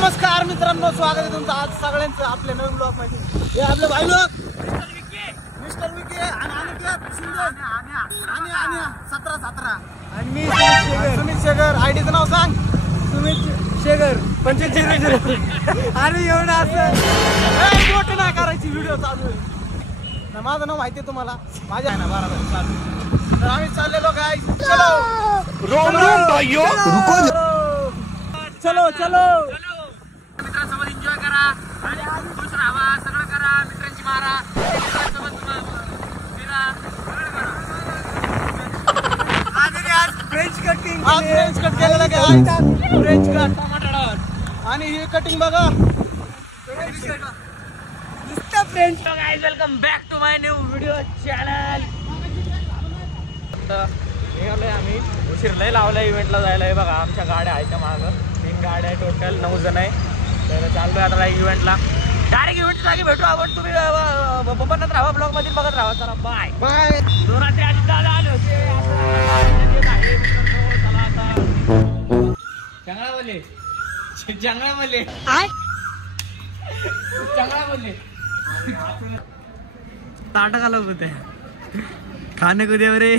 नमस्कार मित्रांनो, स्वागत आहे तुमचं आज सगळ्यांचं आपल्या नवीन ब्लॉग मध्ये. हे आपले भाई लोक मिस्टर विके आणि अनिकेत शिंदे आणि 17 आणि मी सुमित शेगर. आयडीचं नाव सांग. सुमित शेगर 2500. आणि एवढं असं मोठं नाही करायची, व्हिडिओ चालू आहे. माझं नाव माहिती आहे तुम्हाला, माझ्या आहे ना 12 चालू. तर आम्ही चाललेलो काय, चलो रोम रोम भाइयों, रुको चलो चलो मित्रांसोबत एन्जॉय करा, खुश राहा, सगळं करा, मित्रांची मारा, मित्रांसोबत फिरा, आज फ्रेंच कटिंग, आज फ्रेंच कट केलेलं आहे. फ्रेंच कट टमाटर आणि ही कटिंग बघा. French guys, welcome back to my new video channel. आम्ही शिरलंय लावल्या इव्हेंटला जायला आहे. बघा आमच्या गाड्या आहेत त्या मागं, 3 गाड्या आहे, टोटल 9 जण आहे. तर चाललोय आता इव्हेंटला. डायरेक्ट इव्हेंट जागी भेटू आपण. तुम्ही बघत राहा, ब्लॉग मध्ये बघत राहा. चला बाय बाय. जोराचे आधी दादा आले होते. चांगला बोलले, चांगला बोलले, चांगला बोलले. ताटा घाला होते खाणे को देव रे.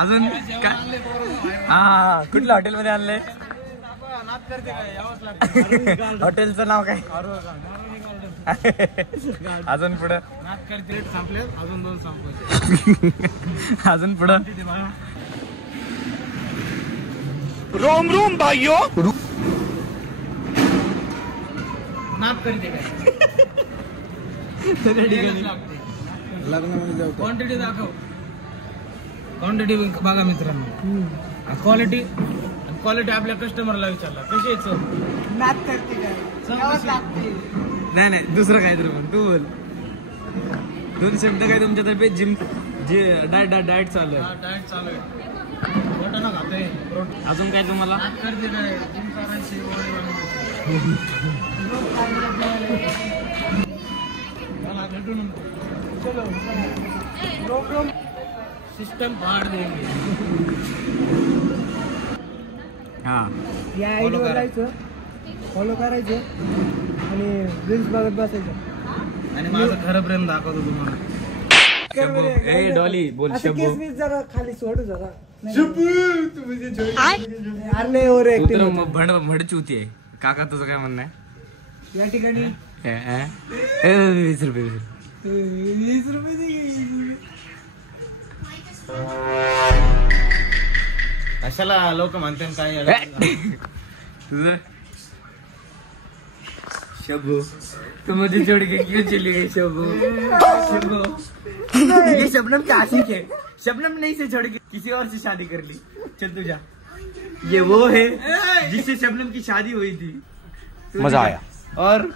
अजून हा कुठल्या हॉटेल मध्ये आणलंय? हॉटेलचं नाव काय? अजून पुढं संपले, अजून 2 संपले. अजून पुढं रोम रोम भाइयों, नाप करते काय लग्नामध्ये जाऊ. क्वांटिटी दाखव, क्वांटिटी बघा मित्रांनो. क्वालिटी आपल्या कस्टमरला विचारला कशी आहे चव. नाप करते काय? नाही दुसरं काहीतरी म्हण. तू बोल 2 शब्द काय तुमच्यातर्फे. जिम जे डाएट चालू आहे. डाएट चालू आहे. खाते. अजून काय तुम्हाला करते काय? जिम करायची, चलो सिस्टम फाड़ देंगे. हाँ या आयडीवर जायचं, फॉलो करायचं आणि रील्स बघत बसायचं. आणि माझं खरं प्रेम दाखवतो तुम्हाला. ए डॉली बोल शब्बू. जरा खाली सोडू जरा. अरे और भड चुती आहे काका. तुझं काय म्हणणं आहे या ठिकाणी? 20 रुपये 20 रुपये कशाला लोक म्हणते काय तुझं. शब्बू तुम मुझे छोड़ के क्यों चली गई शब्बू? ये शबनम की आशिक है. शबनम नहीं से छोड़ के किसी और से शादी कर ली. चल तू जा. ये वो है जिससे शबनम की शादी हुई थी. मजा आया. और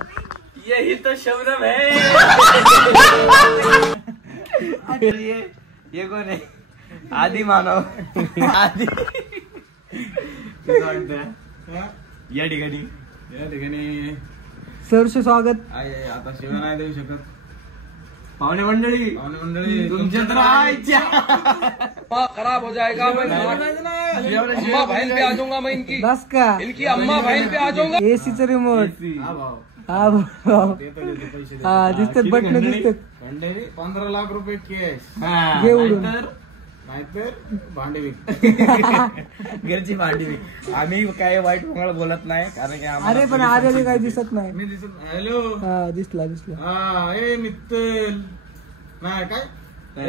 यही तो शबनम है. ये कौन है? आदि मानव. आदि या ठिकाणी सरचे स्वागत. आता शिवाय नाही देऊ शकत. पाहुणे मंडळी तुमच्या तर खराब हो जाएगा. अम्मा बहन पे आ जाऊंगा मैं इनकी. बस का इनकी अम्मा बहन पे आ जाऊंगा. एसीचं रिमोट. हा दिसतात बटन दिसतात. 15 लाख रुपये कॅश घे उडून. नाहीतर भांडी विक. घरची भांडी विक. आम्ही काय वाईट मंगळ बोलत नाही कारण की. अरे पण आर्याला काही दिसत नाही. मी दिसत. हॅलो हा दिसला. हा ए मित्तल नाही काय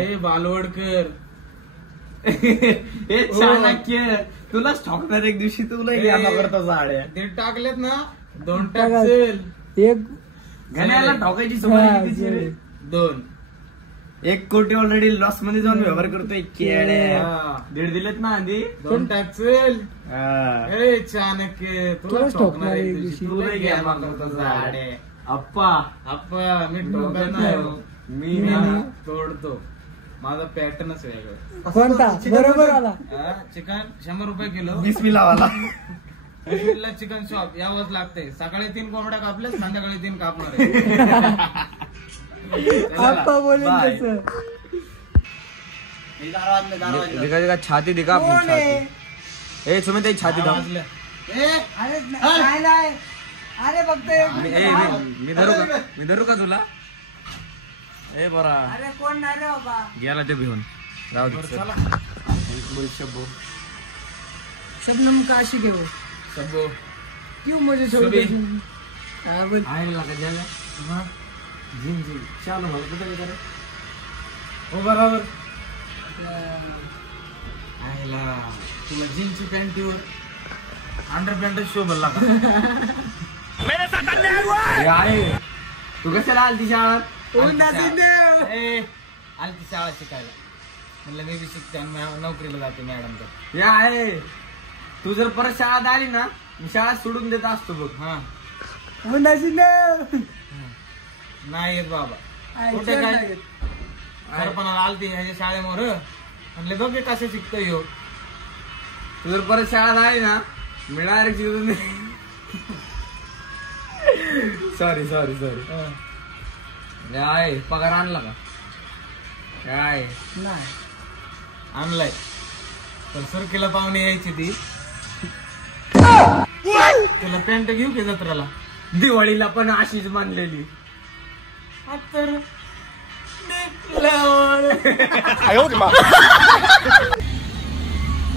ए बालवडकर. हे चाणक्य तुलाच ठोकणार एक दिवशी. तुला करता झाडे ते टाकलेत ना. 2 टाकसेल. एक घण्याला ठोकायची सवय. 2 1 कोटी ऑलरेडी लॉस मध्ये जाऊन व्यवहार करतोय. 1.5 दिलेत ना आधी. 2 टाकसेल. चाणक्य तुलाच ठोकणार एक दिवशी. तू नाही घ्या झाडे. अप्पा मी ठोकत नाही. मी तोडतो. माझा पॅटर्नच वेगळं. कोणता? बरोबर आला. चिकन 100 रुपये किलो. 20 मिलावाला चिकन शॉप यावंच लागतंय. सकाळी 3 कोंबड्या कापल्या, संध्याकाळी 3 कापणार आहे. दिखा दिखा छाती दिखा अपनी छाती. ए सुमित छाती दाव. अरे बघते मी धरू का तुला. ए बरा अरे कोण नाही रे बाबा. गेला ते भिवून. राहू दे. शबनम काशी घेऊ सबो क्यों मुझे छोड़ दे. आए लगा जाएगा. हां जिम जिम चलो मला कुठे करे. हो बरोबर. आयला तुला जीनची पॅन्टीवर अंडर पॅन्ट शोभल लागा. मेरे साथ अन्याय हुआ आहे. तू कशाला आलती शाळेत. आलती शाळा शिकायला. म्हणलं मी बी शिकते आणि नोकरीला जाते मॅडमकडे. या आहे तू जर परत शाळेत आली ना मी शाळा सोडून देत असतो बघ. हा नाही येत बाबा. कुठे काय सरपणाला आलती ह्याच्या शाळेमोर. म्हणले बघ कसं शिकतोय ह्यो. तू जर परत शाळेत आली ना मी डायरेक्ट शिकून. Sorry sorry sorry. काय पगार आणला का. काय नाही आणलाय तर सुरकीला पाहुणे यायची ती. तुला पॅन्ट घेऊ की जत्राला. दिवाळीला पण अशीच मानलेली. तर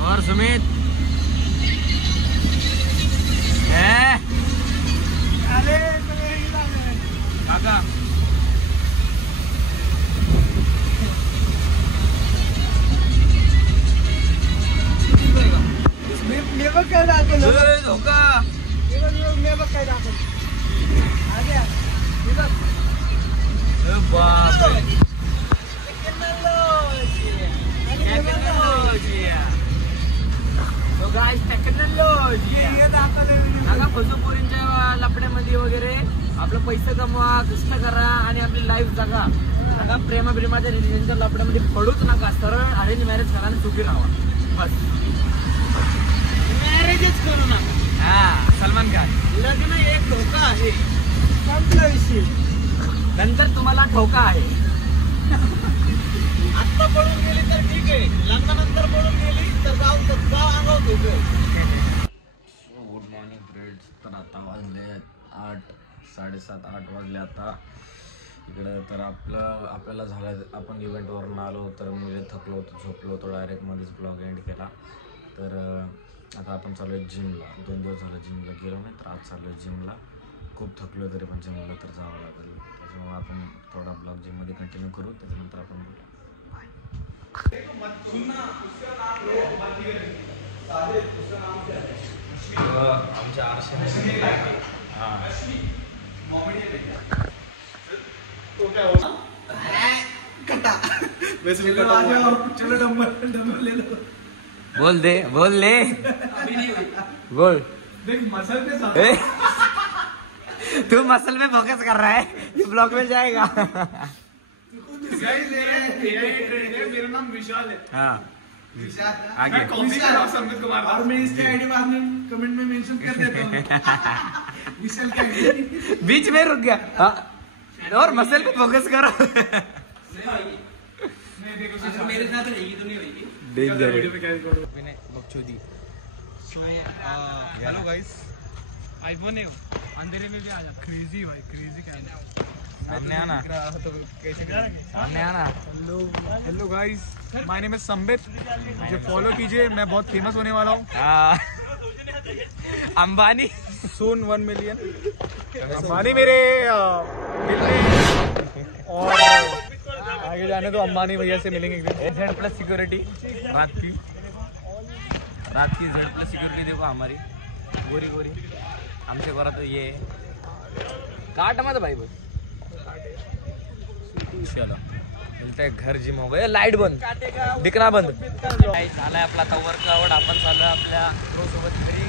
और सुमित काका मी बघ काय दाखवलं. धोका मी बघ काय दाखवलं. बापरे. लपड्यामध्ये वगैरे आपलं पैसे कमवा कष्ट करा आणि आपली लाईफ जगा. सगळा प्रेमाच्या रिलेशनच्या लपड्यामध्ये पडूच नका. सरळ अरेंज मॅरेज करा आणि सुखी राहा बस. मॅरेजच करू नका. हा सलमान खान. लग्न एक धोका आहे. संपला विषय. नंतर तुम्हाला ठोका आहे. आत्ता पडून गेली तर ठीक आहे. लग्नानंतर पडून गेली तर गाव अंगावतो. Good morning friends. तर आता वाजले 8 7:30 8 वाजले आता. इकडं तर आपल्याला झालं. आपण इव्हेंटवरून आलो तर मुले थकलो होतो झोपलो होतो. डायरेक्ट मध्येच ब्लॉग एंड केला. तर आता आपण चालू आहे जिमला. 2 दिवस झालं जिमला गेलो नाही तर आज चालू आहे जिमला. खूप थकलो तरी पण जिमला तर जावं लागेल. त्याच्यामुळे आपण थोडा ब्लॉग जिममध्ये कंटिन्यू करू. त्याच्यानंतर आपण बोलू. आमच्या आरशे बोल दे बोल दे बोल. तू मसल में फोकस कर रहा है. ये ब्लॉग में जाएगा. मेरा नाम विशाल है. हाँ आगे संबित कुमार और मैं इसके आईडी बाद में कमेंट में मेंशन कर देता हूँ. विशाल का आईडी बीच में रुक गया. हाँ और मसल पे फोकस करो. मेरे साथ रहेगी तो नहीं रहेगी. डेंजर. मैंने बकचोदी. So hello guys. आईफोन है अंधेरे में भी आ जाता. क्रेजी भाई क्रेजी क्या सामने आना. तो कैसे सामने आना. Hello guys my name is Sambit. मुझे फॉलो कीजिए. मैं बहुत फेमस होने वाला हूँ. अंबानी सून 1 मिलियन. अंबानी मेरे दिल में. और आगे जाने तो अंबानी भैया से मिलेंगे एक दिन. Z+ सिक्योरिटी रात की Z+ सिक्योरिटी देखो हमारी. गोरी गोरी हमसे करा तो ये काट मत भाई. बस चलो मिलते हैं. घर जिम हो गया. लाईट बंद दिखना बंद झालाय आपला आता वर्कआउट. आपण चालू आपल्या सोबत घरी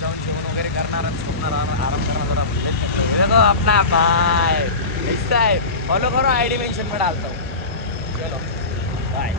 जाऊन जेवण वगैरे करणार. झोपणार आराम करणार. आपण अपना बाय नेक्स्ट टाइम फॉलो करो. आईडी मेंशन में डालता हूँ. चलो बाय.